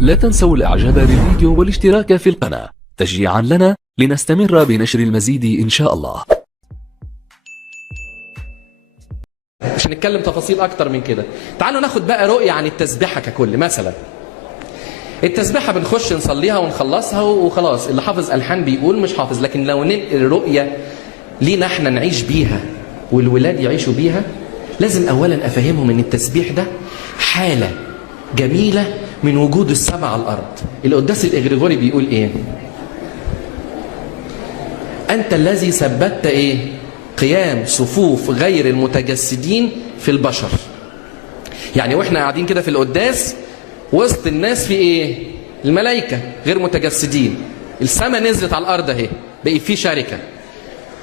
لا تنسوا الاعجاب بالفيديو والاشتراك في القناة تشجيعا لنا لنستمر بنشر المزيد ان شاء الله. مش هنتكلم تفاصيل اكتر من كده. تعالوا ناخد بقى رؤية عن التسبيحة ككل. مثلا التسبيحة بنخش نصليها ونخلصها وخلاص، اللي حافظ ألحان بيقول، مش حافظ. لكن لو ننقل رؤية لينا احنا نعيش بيها والولاد يعيشوا بيها، لازم اولا افهمهم ان التسبيح ده حالة جميلة من وجود السماء على الارض. القداس الاغريغوري بيقول ايه؟ انت الذي ثبتت ايه؟ قيام صفوف غير المتجسدين في البشر. يعني واحنا قاعدين كده في القداس وسط الناس في ايه؟ الملائكة غير متجسدين. السماء نزلت على الارض اهي، بقي في شركة.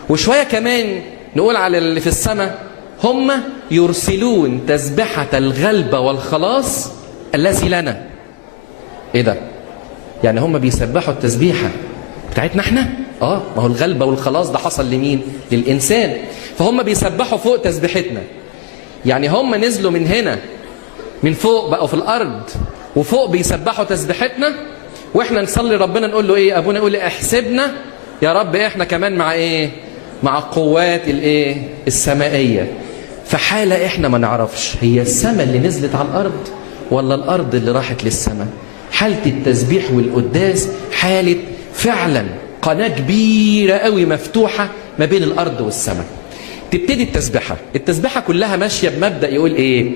وشوية كمان نقول على اللي في السماء، هم يرسلون تسبحة الغلبة والخلاص الذي لنا. ايه ده؟ يعني هم بيسبحوا التسبيحة بتاعتنا احنا؟ ما هو الغلبة والخلاص ده حصل لمين؟ للإنسان. فهم بيسبحوا فوق تسبيحتنا. يعني هم نزلوا من هنا من فوق بقوا في الأرض، وفوق بيسبحوا تسبيحتنا، واحنا نصلي ربنا نقول له ايه؟ ابونا يقول لي احسبنا يا رب احنا كمان مع ايه؟ مع القوات الايه؟ السمائية. فحالة احنا ما نعرفش هي السماء اللي نزلت على الارض ولا الارض اللي راحت للسماء. حالة التسبيح والقداس حالة فعلا قناة كبيرة قوي مفتوحة ما بين الارض والسماء. تبتدي التسبيحة كلها ماشية بمبدأ يقول ايه؟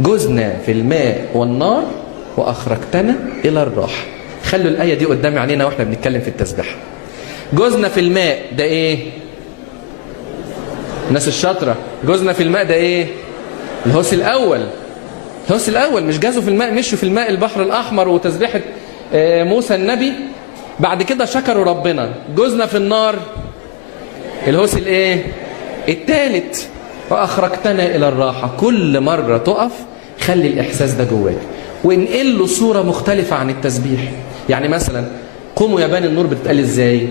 جزنا في الماء والنار واخرجتنا الى الراحة. خلوا الآية دي قدام عينينا واحنا بنتكلم في التسبيحة. جزنا في الماء ده ايه؟ الناس الشاطرة، جزنا في الماء ده ايه؟ الهوس الأول. الهوس الأول مش جازوا في الماء، مشوا في الماء البحر الأحمر وتسبيحة موسى النبي. بعد كده شكروا ربنا. جزنا في النار الهوس الايه؟ الثالث. وأخرجتنا إلى الراحة. كل مرة تقف خلي الإحساس ده جواك وانقل له صورة مختلفة عن التسبيح. يعني مثلا قوموا يا بني النور بتتقال ازاي؟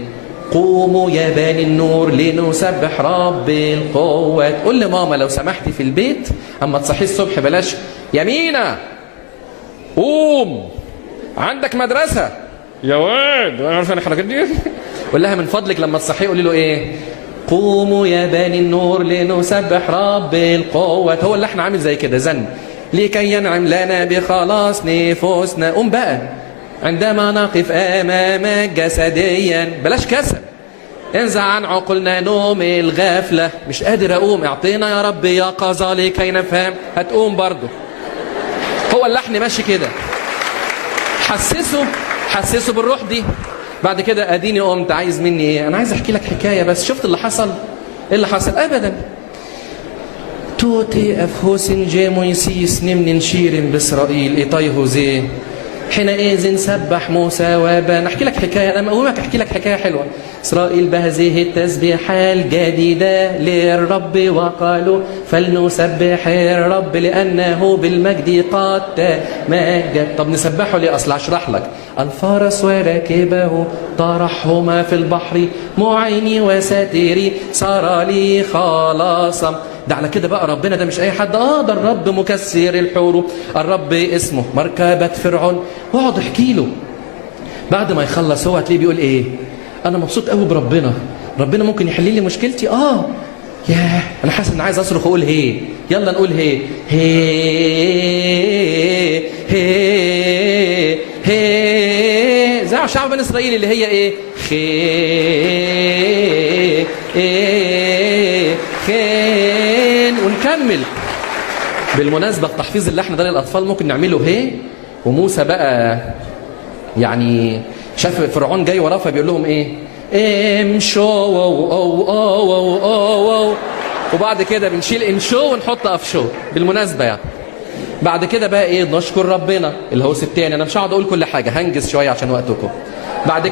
قوموا يا بني النور لنسبح رب القوات. قول لماما لو سمحتي في البيت اما تصحي الصبح بلاش يا مينا قوم عندك مدرسة يا واد، انا عارف الحركات دي. قول لها من فضلك لما تصحي قولي له ايه؟ قوموا يا بني النور لنسبح رب القوات. هو اللي احنا عامل زي كده زن لكي ينعم لنا بخلاص نفوسنا. قوم بقى عندما نقف أمامك جسديا، بلاش كسل. انزع عن عقولنا نوم الغفلة. مش قادر أقوم، اعطينا يا رب يقظة لكي نفهم. هتقوم برضه. هو اللحن ماشي كده. حسسه بالروح دي. بعد كده أديني قمت، عايز مني إيه؟ أنا عايز أحكي لك حكاية بس. شفت اللي حصل؟ إيه اللي حصل؟ أبدا. توتي أفهوسن جيمو يسيس نمن نشيرن بإسرائيل إيطايهو زي حينئذ سبح موسى وبان. احكي لك حكايه، انا مقومك احكي لك حكايه حلوه. اسرائيل بهذه التسبيحه الجديده للرب وقالوا فلنسبح الرب لانه بالمجد قد تمجد. طب نسبحه ليه؟ اصل اشرح لك. الفرس وراكبه طرحهما في البحر معيني وساتري صار لي خلاصا. ده على كده بقى ربنا ده مش اي حد. ده الرب مكسر الحروب، الرب اسمه مركبة فرعون. واقعد احكي له. بعد ما يخلص هو هتلاقيه بيقول ايه؟ انا مبسوط قوي بربنا، ربنا ممكن يحل لي مشكلتي. ياه انا حاسس ان عايز اصرخ واقول هي. يلا نقول هي هي هي هي زي شعب بني اسرائيل اللي هي ايه؟ خين. ونكمل. بالمناسبة تحفيظ اللحن ده للأطفال ممكن نعمله هي. وموسى بقى يعني شاف فرعون جاي وراه فبيقول لهم ايه؟ امشوا وبعد كده بنشيل امشوا ونحط افشوا. بالمناسبة يعني بعد كده بقى ايه؟ نشكر ربنا. الهوس التاني. انا مش هقعد اقول كل حاجة، هنجز شوية عشان وقتكم. بعد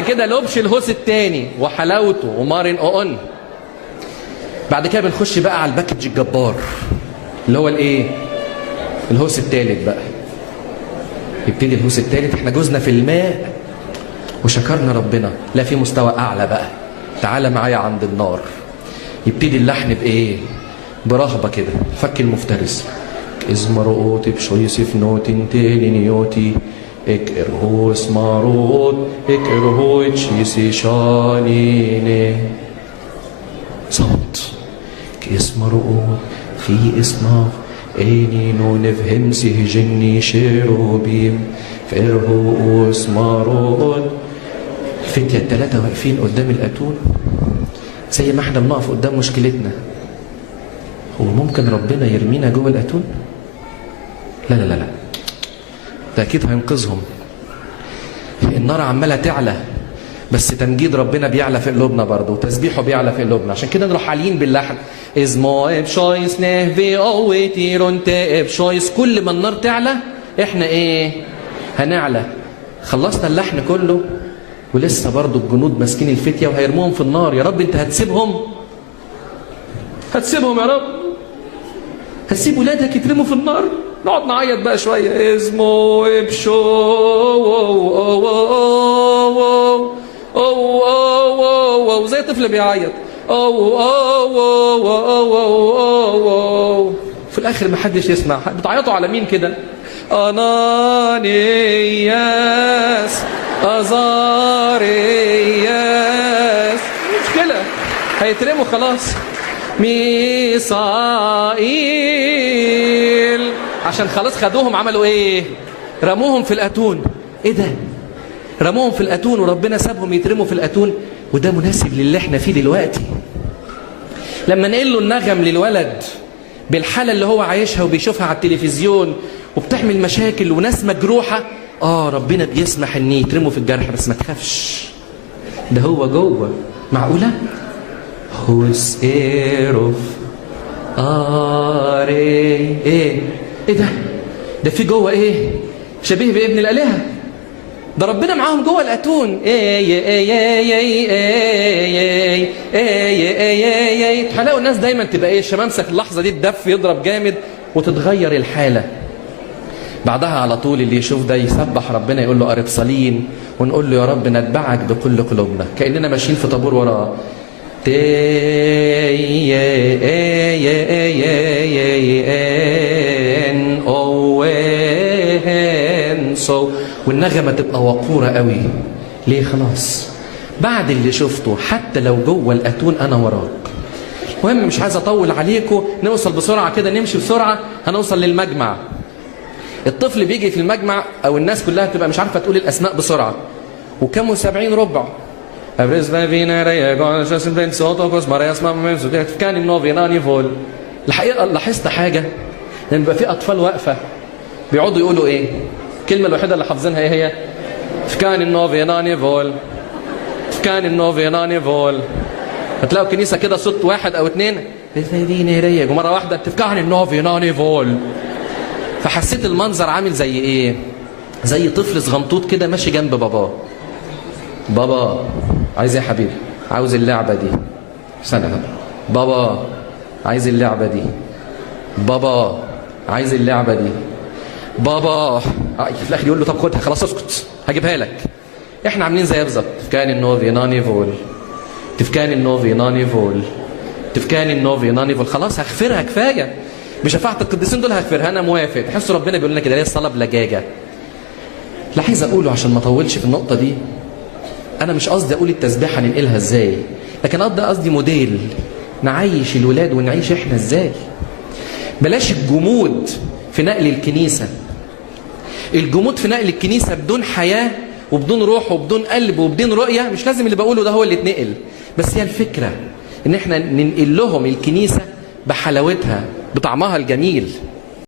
كده لبش الهوس التاني وحلاوته ومارن اون. بعد كده بنخش بقى على الباكج الجبار اللي هو الايه؟ الهوس التالت بقى. يبتدي الهوس التالت. احنا جوزنا في الماء وشكرنا ربنا. لا في مستوى اعلى بقى. تعالى معايا عند النار. يبتدي اللحن بايه؟ برهبة كده. فك المفترس إزمرؤوت بشويسف نوتين تيني نيوتي إك إرهو اسماروت إك إرهو تشيسي شانيني صوت كإسمرؤوت في إسماف إيني نو نفهم سيه جني شيروبيم فإرهو اسماروت. الفتية الثلاثة واقفين قدام الأتون زي ما احنا بنقف قدام مشكلتنا. هو ممكن ربنا يرمينا جوه الأتون؟ لا لا لا لا، ده أكيد هينقذهم. النار عمالة تعلى، بس تمجيد ربنا بيعلى في قلوبنا برضه، وتسبيحه بيعلى في قلوبنا. عشان كده نروح عاليين باللحن إزمو إبشويس نهفي أوي تيرون إبشويس. كل ما النار تعلى احنا ايه؟ هنعلى. خلصنا اللحن كله ولسه برضه الجنود ماسكين الفتية وهيرموهم في النار. يا رب انت هتسيبهم؟ هتسيبهم يا رب؟ هتسيب ولادك يترموا في النار؟ نقعد نعيط بقى شوية. إزمو إبشو زي طفل بيعيط في الآخر ما حدش يسمع. بتعيطوا على مين كده؟ أنانياس أزارياس. مشكلة، هيترموا خلاص. ميسائيل، عشان خلاص خدوهم عملوا ايه؟ رموهم في الأتون. ايه ده؟ رموهم في الأتون وربنا سابهم يترموا في الأتون. وده مناسب للي احنا فيه دلوقتي. لما نقل له النغم للولد بالحالة اللي هو عايشها وبيشوفها على التلفزيون وبتعمل مشاكل وناس مجروحة، ربنا بيسمح ان يترموا في الجرح، بس ما تخافش، ده هو جوه. معقولة؟ هوس ايروف ايه ده؟ ده في جوه ايه؟ شبيه بابن الآلهة. ده ربنا معاهم جوه الأتون. تلاقوا الناس دايما تبقى ايه؟ شمامسك اللحظة دي الدف يضرب جامد وتتغير الحالة. بعدها على طول اللي يشوف ده يسبح ربنا، يقول له أربصلين، ونقول له يا رب نتبعك بكل قلوبنا، كأننا ماشيين في طابور وراه. والنغمة تبقى وقورة قوي. ليه؟ خلاص بعد اللي شفته، حتى لو جوه الأتون أنا وراك. المهم مش عايز أطول عليكم، نوصل بسرعة كده، نمشي بسرعة، هنوصل للمجمع. الطفل بيجي في المجمع أو الناس كلها تبقى مش عارفة تقول الأسماء بسرعة. وكم 70 ربع. الحقيقة لاحظت حاجة، لأن بيبقى في أطفال واقفة بيقعدوا يقولوا إيه؟ الكلمة الوحيدة اللي حافظينها إيه هي؟ فكان النوفيناني فول، فكان النوفيناني فول. هتلاقوا الكنيسة كده صوت واحد أو اتنين ومرة واحدة تفكان النوفيناني فول. فحسيت المنظر عامل زي إيه؟ زي طفل صغنطوط كده ماشي جنب باباه. بابا عايز ايه يا حبيبي؟ عاوز اللعبة دي. سنة. بابا عايز اللعبة دي. بابا عايز اللعبة دي. بابا في الآخر يقول له طب خدها، خلاص اسكت هجيبها لك. احنا عاملين زيها بالظبط. تفكان النوفي ناني فول، تفكان النوفي ناني فول، تفكان النوفي ناني فول. خلاص هغفرها، كفاية بشفاعة القديسين دول هغفرها، أنا موافق. تحسوا ربنا بيقول لنا كده ليه الصلاة بلجاجة. اللي عايز أقوله عشان ما أطولش في النقطة دي، أنا مش قصدي أقول التسبيحة ننقلها إزاي، لكن قصدي موديل نعيش الولاد ونعيش إحنا إزاي. بلاش الجمود في نقل الكنيسة. الجمود في نقل الكنيسة بدون حياة وبدون روح وبدون قلب وبدون رؤية. مش لازم اللي بقوله ده هو اللي يتنقل، بس هي الفكرة إن إحنا ننقل لهم الكنيسة بحلاوتها بطعمها الجميل.